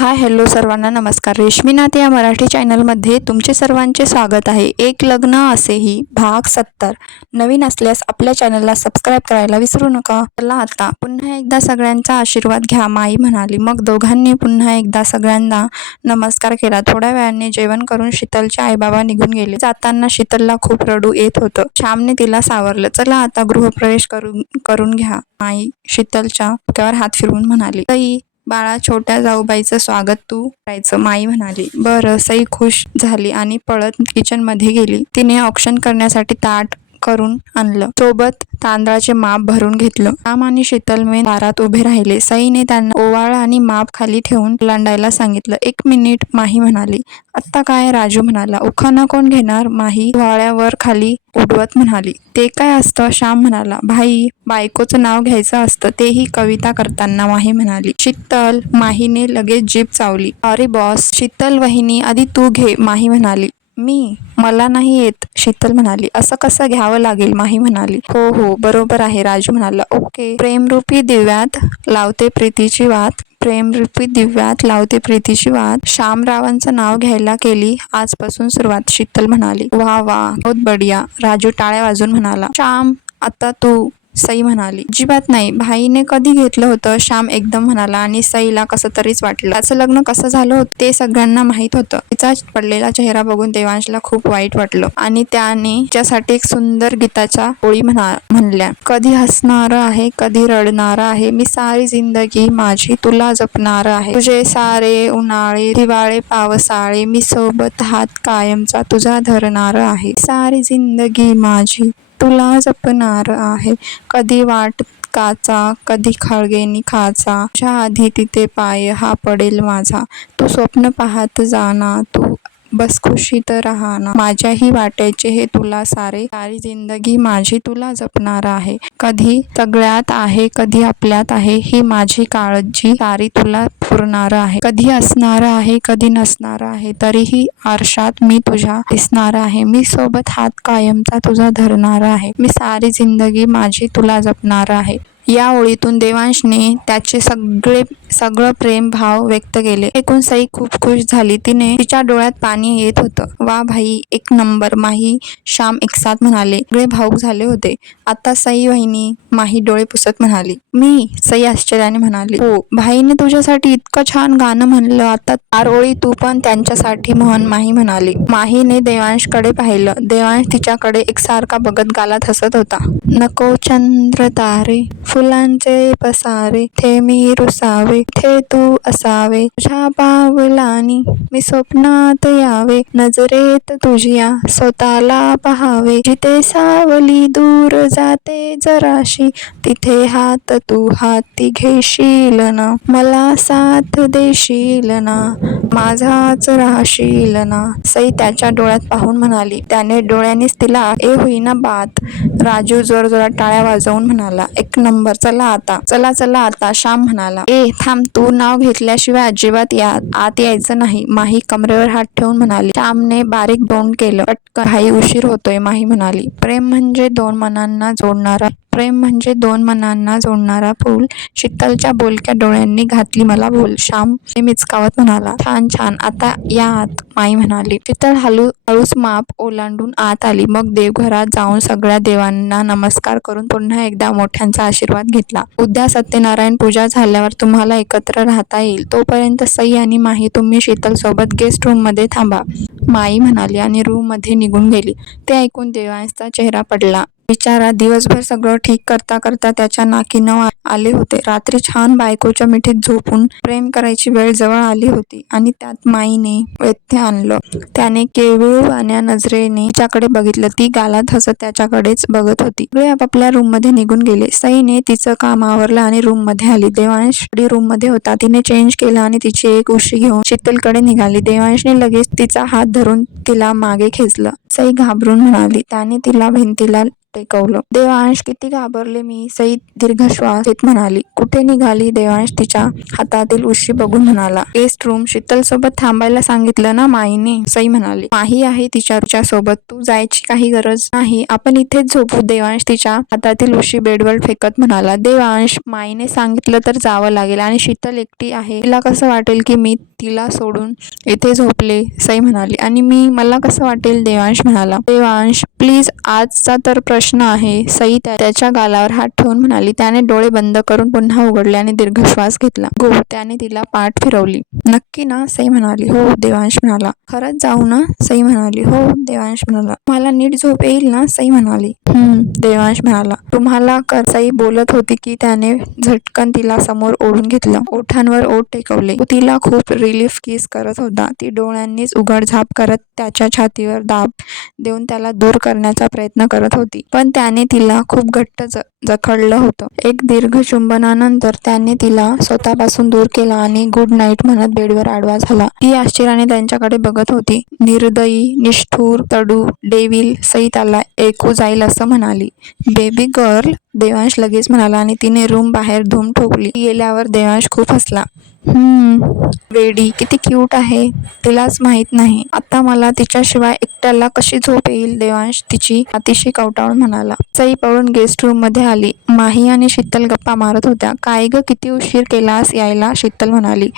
Hi hello सर्वांना नमस्कार. रेश्मी नाथ या मराठी चॅनलमध्ये तुमचे सर्वांचे स्वागत आहे. एक लग्न असेही भाग 70. नवीन असल्यास आपल्या चॅनलला सबस्क्राईब करायला विसरू नका. चला आता पुन्हा एकदा सगळ्यांचा आशीर्वाद घ्या, माई म्हणाली. मग दोघांनी पुन्हा एकदा सगळ्यांना नमस्कार केला. थोड्या वेळाने जेवण करून शीतलचे आईबाबा निघून गेले. जाताना शीतलला खूप रडू येत होतं. श्यामने तिला सावरलं. चला आता गृहप्रवेश करून घ्या, माई शीतलच्या डोक्यावर हात फिरवून म्हणाली. ताई बाळा, छोट्या जाऊबाईचं स्वागत तू करायचं, माई म्हणाली. बरं. सई खुश झाली आणि पळत किचन मध्ये गेली. तिने औक्षण करण्यासाठी ताट करून आणलं. सोबत तांदळाचे माप भरून घेतलं. राम आणि शीतलमे दारात उभे राहिले. सईने त्यांना ओवाळ आणि माप खाली ठेवून ओलांडायला सांगितलं. 1 मिनिट, माही म्हणाली. आत्ता काय? राजू म्हणाला. उखाणा कोण घेणार? माही वाळ्यावर खाली उडवत म्हणाली. ते काय असतं? श्याम म्हणाला. भाई, बायकोचं नाव घ्यायचं असतं, तेही कविता करताना, माही म्हणाली. शीतल, माहीने लगेच जीभ चावली. Sorry boss. शीतल वहिनी, आधी तू घे, माही म्हणाली. मला नाही येत, शीतल म्हणाली. असं कसं घ्यावं लागेल, माही म्हणाली. हो बरोबर आहे, राजू म्हणाला. ओके. प्रेमरूपी दिव्यात लावते प्रीतीची वात. प्रेमरूपी दिव्यात लावते प्रीतीची वात. श्यामरावांचं नाव घ्यायला केली आजपासून सुरुवात, शीतल म्हणाली. वा वा, बहुत बढिया, राजू टाळ्या वाजून म्हणाला. श्याम, आता तू, सई म्हणाली. अजिबात नाही, भाईने कधी घेतलं होतं, श्याम एकदम म्हणाला. आणि सईला कसं तरीच वाटलं. त्याचं लग्न कसं झालं होतं ते सगळ्यांना माहीत होतं. तिचा पडलेला चेहरा बघून देवांशला खूप वाईट वाटलं आणि त्याने तिच्यासाठी एक सुंदर गीताच्या ओळी म्हणल्या. कधी हसणार आहे, कधी रडणार आहे, मी सारी जिंदगी माझी तुला जपणार आहे. तुझे सारे उन्हाळे हिवाळे पावसाळे, मी सोबत हात कायमचा तुझा धरणार आहे. सारी जिंदगी माझी तुला जपणार आहे. कधी वाट काचा, कधी खळगेनी खाचा, तुझ्या आधी तिथे पाय हा पडेल माझा. तू स्वप्न पाहत जाना, तू बस खुशीत राहना. माझ्याही वाटायचे हे तुला सारे. सारी जिंदगी माझी तुला जपणार आहे. कधी सगळ्यात आहे, कधी आपल्यात आहे, ही माझी काळजी सारी तुला पुरणार आहे. कधी असणार आहे, कधी नसणार आहे, तरीही आरशात मी तुझ्या दिसणार आहे. मी सोबत हात कायमचा तुझा धरणार आहे. मी सारी जिंदगी माझी तुला जपणार आहे. या ओळीतून देवांशने त्याचे सगळं प्रेम भाव व्यक्त केले. ऐकून सई खूप खुश झाली. तिच्या डोळ्यात पाणी येत होतं. वा भाई, एक नंबर, माही श्याम एकसाथ म्हणाले. सगळे भाऊक झाले होते. आता सई वहिनी, माही डोळे पुसत म्हणाली. मी? सई आश्चर्याने म्हणाली. हो, भाईने तुझ्यासाठी इतकं छान गाणं म्हणलं, आता 4 ओळी तू पण त्यांच्यासाठी म्हण, माही म्हणाली. माहीने देवांशकडे पाहिलं. देवांश तिच्याकडे एकसारखा बघत गालात हसत होता. नको चंद्र तारे, फुलांचे पसारे, थे मी रुसावे, थे तू असावे, तुझ्या बावलानी मी स्वप्नात यावे, नजरेत तुझ्या स्वतःला पहावे, जिथे सावली दूर जाते जराशी, तिथे हात तू हाती घेशील ना, मला साथ देशील ना, माझाच राहशील ना. सई त्याच्या डोळ्यात पाहून म्हणाली. त्याने डोळ्यांनीच तिला ए होईना बात. राजू जोरजोरात टाळ्या वाजवून म्हणाला. 1 नंबर. चला आता, श्याम म्हणाला. थांब, तू नाव घेतल्याशिवाय अजिबात आत यायचं नाही, माही कमरेवर हात ठेवून म्हणाली. श्यामने बारीक तोंड केलं. पटकन, भाई उशीर होतोय, माही म्हणाली. प्रेम म्हणजे दोन मनांना जोडणारा पूल. शीतलच्या बोलक्या डोळ्यांनी घातली मला भूल. श्याम मिचकावत म्हणाला. छान, आता या आत, माई म्हणाली. शीतल हळूच माप ओलांडून आत आली. मग देवघरात जाऊन सगळ्या देवांना नमस्कार करून पुन्हा एकदा मोठ्यांचा आशीर्वाद घेतला. उद्या सत्यनारायण पूजा झाल्यावर तुम्हाला एकत्र राहता येईल. तोपर्यंत सई आणि माही तुम्ही शीतल सोबत गेस्ट रूम मध्ये थांबा, माई म्हणाली आणि रूम मध्ये निघून गेली. ते ऐकून देवांशचा चेहरा पडला. बिचारा दिवसभर सगळं ठीक करता करता त्याच्या नाकी नऊ आले होते. रात्री छान बायकोच्या मिठीत झोपून प्रेम करायची वेळ जवळ आली होती आणि त्यात माईने व्यत्यय आणलं. त्याने केविळवाण्या नजरेने तिच्याकडे बघितलं. ती गालात हसत त्याच्याकडेच बघत होती. सगळे आपापल्या रूम मध्ये निघून गेले. सईने तिचं काम आवरलं आणि रूम मध्ये आली. देवांश रूम मध्ये होता. तिने चेंज केलं आणि तिची एक उशी घेऊन शीतलकडे निघाली. देवांशने लगेच तिचा हात धरून तिला मागे खेचलं. सई घाबरून म्हणाली. त्याने तिला भिंतीला टेकवलं. देवांश, किती घाबरले मी, सई दीर्घ श्वास घेत म्हणाली. कुठे निघाली? देवांश तिच्या हातातील उशी बघून म्हणाला. Guest room. शीतल सोबत थांबायला सांगितलं ना माईने, सई म्हणाली. माही आहे तिच्या सोबत, तू जायची काही गरज नाही, आपण इथेच झोपू, देवांश तिच्या हातातील उशी बेडवर फेकत म्हणाला. देवांश, माईने सांगितलं तर जावं लागेल आणि शीतल एकटी आहे, तिला कसं वाटेल की मी तिला सोडून इथे झोपले, सई म्हणाली. आणि मला कसं वाटेल, देवांश म्हणाला. देवांश प्लीज, आजचा तर प्रश्न आहे, सई त्याच्या गालावर हात ठेवून म्हणाली. त्याने डोळे बंद करून पुन्हा उघडले आणि दीर्घ श्वास घेतला. गो, त्याने तिला पाठ फिरवली. नक्की ना, सई म्हणाली. हो, देवांश म्हणाला. खरंच जाऊ ना, सई म्हणाली. हो, देवांश म्हणाला. मला नीट झोप येईल ना, सई म्हणाली. देवांश म्हणाला. तुम्हाला कर, सई बोलत होती की त्याने झटकन तिला समोर ओढून घेतलं. ओठांवर ओठ टेकवले. तो तिला खूप रिलीफ किस करत होता. ती डोळ्यांनीच उघडझाप करत त्याच्या छातीवर दाब देऊन त्याला दूर करण्याचा प्रयत्न करत होती. पण त्याने तिला खूप घट्ट जखडलं होतं. एक दीर्घ चुंबनानंतर त्याने तिला स्वतःपासून दूर केला आणि गुड नाईट म्हणत बेडवर आडवा झाला. ती आश्चर्याने त्यांच्याकडे बघत होती. निर्दयी, निष्ठुर, तडू, डेव्हिल, सई त्याला ऐकू जाईल असं म्हणाली. बेबी गर्ल, देवांश लगेच म्हणाला आणि तिने रूम बाहेर धूम ठोकली. ती गेल्यावर देवांश खूप हसला. वेडी, किती क्यूट आहे, तिलाच माहित नाही आता मला तिच्याशिवाय एकट्याला कशी झोप येईल, देवांश तिची अतिशय कवटाळून म्हणाला. सई पळून गेस्ट रूम मध्ये आली. माही आणि शीतल गप्पा मारत होत्या. काय ग, किती उशीर केलास यायला, शीतल म्हणाली.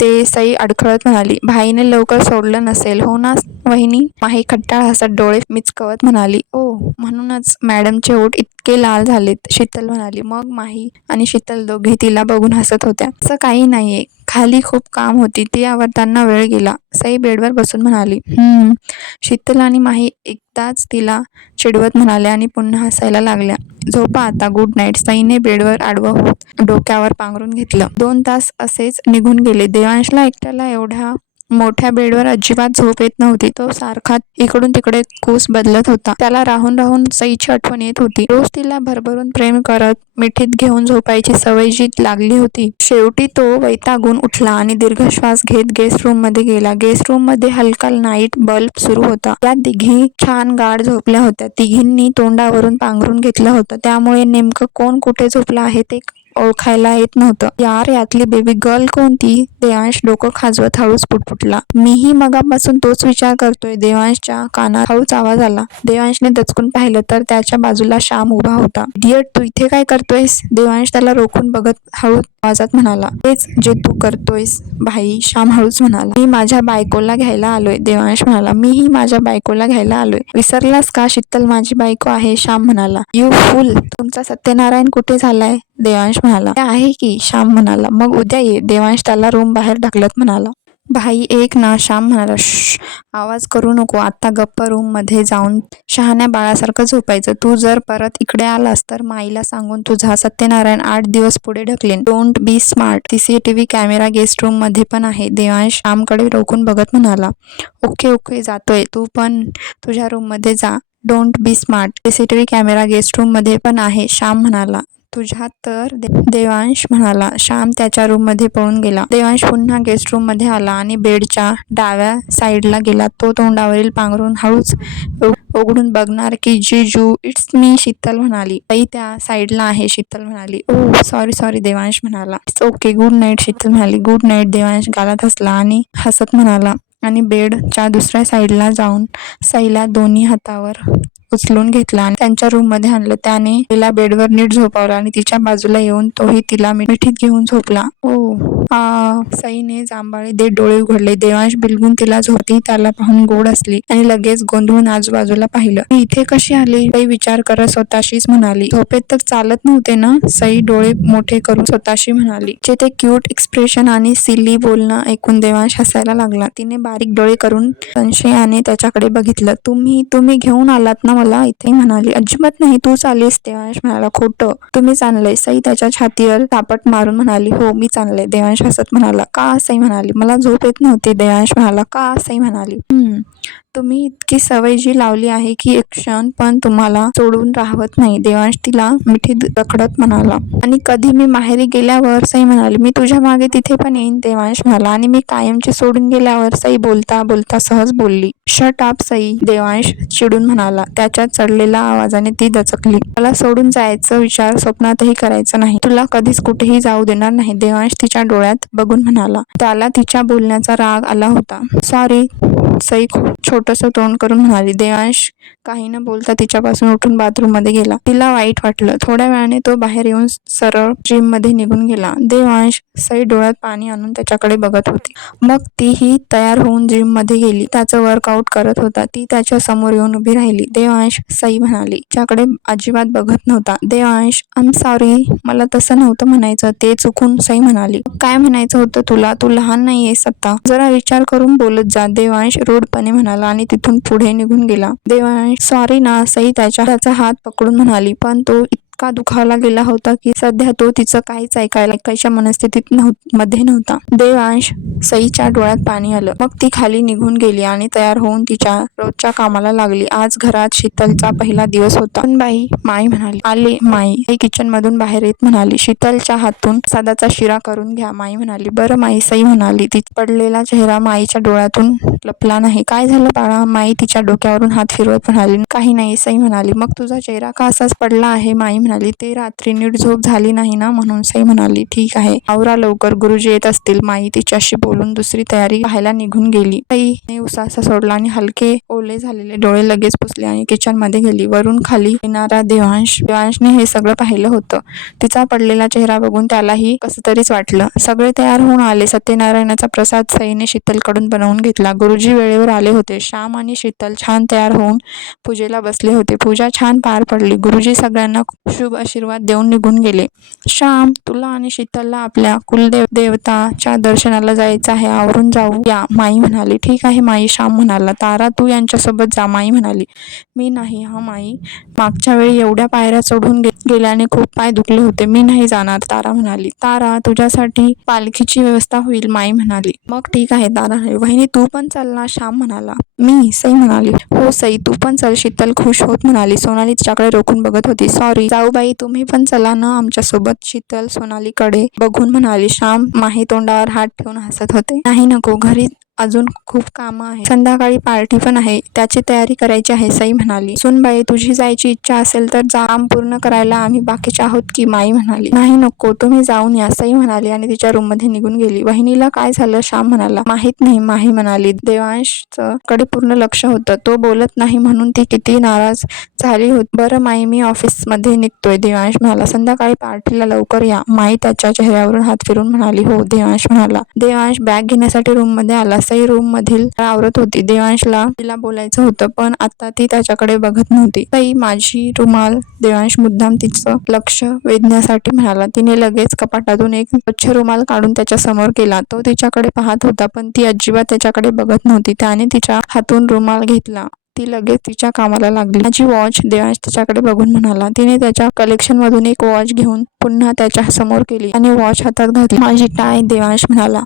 ते, सई अडखळत म्हणाली. भाईने लवकर सोडलं नसेल, हो ना वहिनी, माही खट्टाळ हसत डोळे मिचकवत म्हणाली. ओ, म्हणूनच मॅडमचे ओठ इतके लाल झालेत, शीतल म्हणाली. मग माही आणि शीतल दोघे तिला बघून हसत होत्या. असं काही नाहीये, खाली खूप काम होती, ती आवरताना वेळ गेला, सई बेडवर बसून म्हणाली. शीतल आणि माही एकदाच तिला चिडवत म्हणाल्या आणि पुन्हा हसायला लागल्या. झोपा आता, गुड नाईट. सईने बेडवर आडवं होत डोक्यावर पांघरून घेतलं. 2 तास असेच निघून गेले. देवांशला एकट्याला एवढ्या मोठ्या बेडवर अजिबात झोप येत नव्हती. तो सारखा इकडून तिकडे कूस बदलत होता. त्याला राहून राहून सईची आठवण येत होती. रोज तिला भरभरून प्रेम करत मिठीत घेऊन झोपायची सवय जी लागली होती. शेवटी तो वैतागून उठला आणि दीर्घ श्वास घेत गेस्ट रूम मध्ये गेला. गेस्ट रूम मध्ये हलका नाईट बल्ब सुरू होता. त्या तिघी छान गाढ झोपल्या होत्या. तिघींनी तोंडावरून पांघरून घेतलं होतं, त्यामुळे नेमकं कोण कुठे झोपलं आहे ते ओळखायला येत नव्हतं. यार, यातली बेबी गर्ल कोणती, देवांश डोकं खाजवत हळूच पुटपुटला. मीही मगापासून तोच विचार करतोय, देवांशच्या कानात हळूच आवाज आला. देवांशने दचकून पाहिलं तर त्याच्या बाजूला श्याम उभा होता. इडियट, तू इथे काय करतोयस, देवांश त्याला रोखून बघत हळूच आवाजात म्हणाला. तेच जे तू करतोयस भाई, श्याम हळूच म्हणाला. मी माझ्या बायकोला घ्यायला आलोय, देवांश म्हणाला. मीही माझ्या बायकोला घ्यायला आलोय. विसरलास का, शीतल माझी बायको आहे, श्याम म्हणाला. यू फूल, तुमचा सत्यनारायण कुठे झालाय, देवांश म्हणाला. आहे की, श्याम म्हणाला. मग उद्या ये, देवांश त्याला रूम बाहेर ढकलत म्हणाला. भाई एक ना, श्याम म्हणाला. आवाज करू नको, आता गप्प रूम मध्ये जाऊन शहाण्या बाळासारखं झोपायचं. तू जर परत इकडे आलास तर माईला सांगून तुझा सत्यनारायण 8 दिवस पुढे ढकलेन. Don't be smart. CCTV camera guest room मध्ये पण आहे, देवांश श्यामकडे रोखून बघत म्हणाला. ओके ओके, जातोय, तू पण तुझ्या रूम मध्ये जा. Don't be smart. CCTV camera guest room मध्ये पण आहे, श्याम म्हणाला. तुझ्यात तर, देवांश म्हणाला. श्याम त्याच्या रूम मध्ये पळून गेला. देवांश पुन्हा गेस्ट रूम मध्ये आला आणि बेडच्या डाव्या साईडला गेला. तो तोंडावरील पांघरून हळूच उघडून बघणार की जीजू, इट्स मी, शीतल म्हणाली. ताई त्या साईडला आहे, शीतल म्हणाली. ओ सॉरी सॉरी, देवांश म्हणाला. It's okay, good night, Sheetal म्हणाली. गुड नाईट, देवांश गालात हसला आणि हसत म्हणाला आणि बेडच्या दुसऱ्या साईडला जाऊन सईला दोन्ही हातावर उचलून घेतला आणि त्यांच्या रूम मध्ये आणलं. त्याने तिला बेडवर नीट झोपवलं आणि तिच्या बाजूला येऊन तोही तिला मिठीत घेऊन झोपला. सईने जांभळे देत डोळे उघडले. देवांश बिलगून तिला झोपती त्याला पाहून गोड असली आणि लगेच गोंधळून आजूबाजूला पाहिलं. मी इथे कशी आली, सई विचार करत स्वतःशीच म्हणाली. झोपेत तर चालत नव्हते ना, सई डोळे मोठे करून स्वतःशी म्हणाली. ते क्यूट एक्सप्रेशन आणि सिली बोलणं ऐकून देवांश हसायला लागला. तिने बारीक डोळे करून संशयाने त्याच्याकडे बघितलं. तुम्ही घेऊन आलात ना मला इथे, म्हणाली. अजिबात नाही, तूच आलीस, देवांश म्हणाला. खोटं, तुम्हीच आणलंय, सई त्याच्या छातीवर तापट मारून म्हणाली. हो, मीच आणलंय, देवांश हसत म्हणाला. का, सई म्हणाली. मला झोप येत नव्हती, देवांश म्हणाला. का, सई म्हणाली. तुम्ही इतकी सवय जी लावली आहे की एक क्षण पण तुम्हाला सोडून राहत नाही, देवांश तिला मिठीत रखडत म्हणाला. आणि कधी मी माहेरी गेल्यावर, सई म्हणाली. मी तुझ्या मागे तिथे पण येईन, देवांश म्हणाला. आणि मी कायमची सोडून गेल्यावर, सई बोलता बोलता सहज बोलली. शट अप सई, देवांश चिडून म्हणाला. त्याच्या चढलेल्या आवाजाने ती दचकली. मला सोडून जायचं विचार स्वप्नातही करायचं नाही, तुला कधीच कुठेही जाऊ देणार नाही, देवांश तिच्या डोळ्यात बघून म्हणाला. त्याला तिच्या बोलण्याचा राग आला होता. सॉरी, सई छोटंसं तोंड करून म्हणाली. देवांश काही न बोलता तिच्यापासून उठून बाथरूम मध्ये गेला. तिला वाईट वाटलं. थोड्या वेळाने तो बाहेर येऊन सरळ जिम मध्ये निघून गेला. देवांश सई डोळ्यात पाणी आणून त्याच्याकडे बघत होती. मग तीही तयार होऊन जिम मध्ये गेली. त्याचं वर्कआउट करत होता. ती त्याच्या समोर येऊन उभी राहिली. देवांश, सई म्हणाली. तिच्याकडे अजिबात बघत नव्हता. देवांश, आय एम सॉरी, मला तसं नव्हतं म्हणायचं, ते चुकून. सई म्हणाली. काय म्हणायचं होतं तुला? तू लहान नाहीयेस आता, जरा विचार करून बोलत जा, देवांश रूढपणे म्हणाला आणि तिथून पुढे निघून गेला. देवांश, सॉरी ना, सई त्याचा हात पकडून म्हणाली. पण तो इतका दुखावला गेला होता की सध्या तो तिचं काहीच ऐकायच्या मनस्थितीत मध्ये नव्हता. देवांश, सईच्या डोळ्यात पाणी आलं. मग ती खाली निघून गेली आणि तयार होऊन तिच्या रोजच्या कामाला लागली. आज घरात शीतलचा पहिला दिवस होता. बाई, माई म्हणाली. आले माई. सई किचन मधून बाहेर येत म्हणाली. शीतलच्या हातून सादाचा शिरा करून घ्या, माई म्हणाली. बरं माई, सई म्हणाली. ती पडलेला चेहरा माईच्या डोळ्यातून लपला नाही. काय झालं बाळा? माई तिच्या डोक्यावरून हात फिरवत म्हणाली. काही नाही, सई म्हणाली. मग तुझा चेहरा का असाच पडला आहे? माई म्हणाली. ते रात्री नीट झोप झाली नाही ना म्हणून. सई म्हणाली. ठीक आहे, आवरा लवकर, गुरुजी येत असतील. माई तिच्याशी बोलून दुसरी तयारी पाहायला निघून गेली. सईने उसासा सोडला आणि हलके ओले झालेले डोळे लगेच पुसले आणि किचन मध्ये गेली. वरून खाली येणारा देवांशने हे सगळं पाहिलं होतं. तिचा पडलेला चेहरा बघून त्यालाही कसं तरीच वाटलं. सगळे तयार होऊन आले. सत्यनारायणाचा प्रसाद सईने शीतलकडून बनवून घेतला. गुरुजी वेळेवर आले होते. श्याम आणि शीतल छान तयार होऊन पूजेला बसले होते. पूजा छान पार पडली. गुरुजी सगळ्यांना शुभ आशीर्वाद देऊन निघून गेले. श्याम, तुला आणि शीतलला आपल्या कुलदेवताच्या दर्शनाला जायचं आहे, आवरून जाऊ या, माई म्हणाली. ठीक आहे माई, श्याम म्हणाला. तारा, तू यांच्यासोबत जा, माई म्हणाली. मी नाही हा माई, मागच्या वेळी एवढ्या पायऱ्या चढून गेल्याने खूप पाय दुखले होते, मी नाही जाणार, तारा म्हणाली. तारा, तुझ्यासाठी पालखीची व्यवस्था होईल, माई म्हणाली. मग ठीक आहे, तारा म्हणाली. वहिनी तू पण चल ना, श्याम म्हणाला. मी, सई म्हणाली. हो सई, तू पण चल, शीतल खुश होत म्हणाली. सोनाली तिच्याकडे रोखून बघत होती. सॉरी जाऊबाई, तुम्ही पण चला ना आमच्यासोबत, शीतल सोनालीकडे बघून म्हणाली. श्याम माही तोंडावर हात ठेवून हसत होते. नाही नको, घरी अजून खूप कामं आहे, संध्याकाळी पार्टी पण आहे, त्याची तयारी करायची आहे, सई म्हणाली. सुनबाई, तुझी जायची इच्छा असेल तर जा, काम पूर्ण करायला आम्ही बाकीचे आहोत की, माई म्हणाली. नाही नको, तुम्ही जाऊन या, सई म्हणाली आणि तिच्या रूम मध्ये निघून गेली. वहिनीला काय झालं? श्याम म्हणाला. माहित नाही, माही म्हणाली. देवांशचं कडे पूर्ण लक्ष होतं. तो बोलत नाही म्हणून ती किती नाराज झाली होती. बरं माई, मी ऑफिस मध्ये निघतोय, देवांश म्हणाला. संध्याकाळी पार्टीला लवकर या, माई त्याच्या चेहऱ्यावरून हात फिरून म्हणाली. हो, देवांश म्हणाला. देवांश बॅग घेण्यासाठी रूम मध्ये आला. सई रूम मधील आवरत होती. देवांशला तिला बोलायचं होतं पण आता ती त्याच्याकडे बघत नव्हती. सई, माझी रुमाल, देवांश मुद्दाम तिचं लक्ष वेधण्यासाठी म्हणाला. तिने लगेच कपाटातून एक स्वच्छ रुमाल काढून त्याच्या समोर केला. तो तिच्याकडे पाहत होता पण ती अजिबात त्याच्याकडे बघत नव्हती. त्याने तिच्या हातून रुमाल घेतला. ती लगेच तिच्या कामाला लागली. माझी वॉच, देवांश तिच्याकडे बघून म्हणाला. तिने त्याच्या कलेक्शन मधून एक वॉच घेऊन पुन्हा त्याच्या समोर केली आणि वॉच हातात घातली. माझी टाय, देवांश म्हणाला.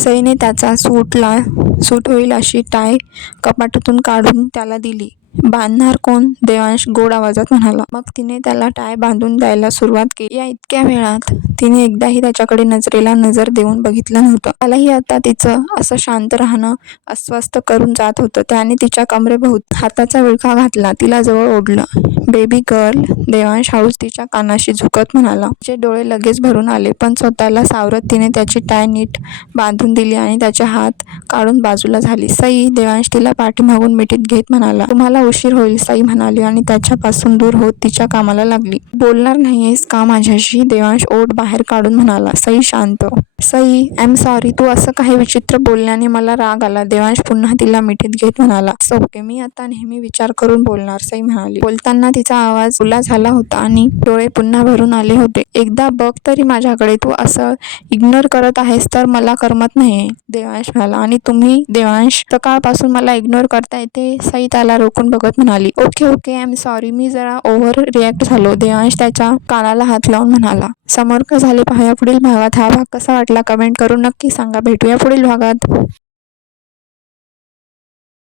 सईने त्याचा सूट होईल अशी टाय कपाटातून काढून त्याला दिली. बांधणार कोण? देवांश गोड आवाजात म्हणाला. मग तिने त्याला टाय बांधून द्यायला सुरुवात केली. या इतक्या वेळात तिने एकदाही त्याच्याकडे नजरेला नजर देऊन बघितलं नव्हतं. त्यालाही आता तिचं असं शांत राहणं अस्वस्थ करून जात होतं. त्याने तिच्या कमरेभोवती हाताचा विळखा घातला, तिला जवळ ओढलं. बेबी गर्ल, देवांश हळूच तिच्या कानाशी झुकत म्हणाला. तिचे डोळे लगेच भरून आले पण स्वतःला सावरत तिने त्याची टाय नीट बांधून दिली आणि त्याचे हात काढून बाजूला झाली. सई, देवांश तिला पाठीमागून मिठीत घेत म्हणाला. तुम्हाला उशीर होईल, सई म्हणाली आणि त्याच्यापासून दूर होत तिच्या कामाला लागली. बोलणार नाहीयेस का माझ्याशी? देवांश ओठ बाहेर काढून म्हणाला. सई शांत. सई, आय एम सॉरी, तू असं काही विचित्र बोलण्याने मला राग आला, देवांश पुन्हा तिला मिठीत घेत म्हणाला. ओके, मी आता नेहमी विचार करून बोलणार, सई म्हणाली. बोलताना तिचा आवाज ओला झाला होता आणि डोळे पुन्हा भरून आले होते. एकदा बघ तरी माझ्याकडे, तू असं इग्नोर करत आहेस तर मला करमत नाही, देवांश म्हणाला. आणि तुम्ही, देवांश, सकाळपासून मला इग्नोर करता येते, सई त्याला रोखून बघत म्हणाली. Okay okay, I am sorry, मी जरा ओव्हर रिॲक्ट झालो, देवांश त्याच्या कानाला हात लावून म्हणाला. समोर का झाले पाहूया पुढील भागात. हा भाग कसा वाटला कमेंट करून नक्की सांगा. भेटूया पुढील भागात.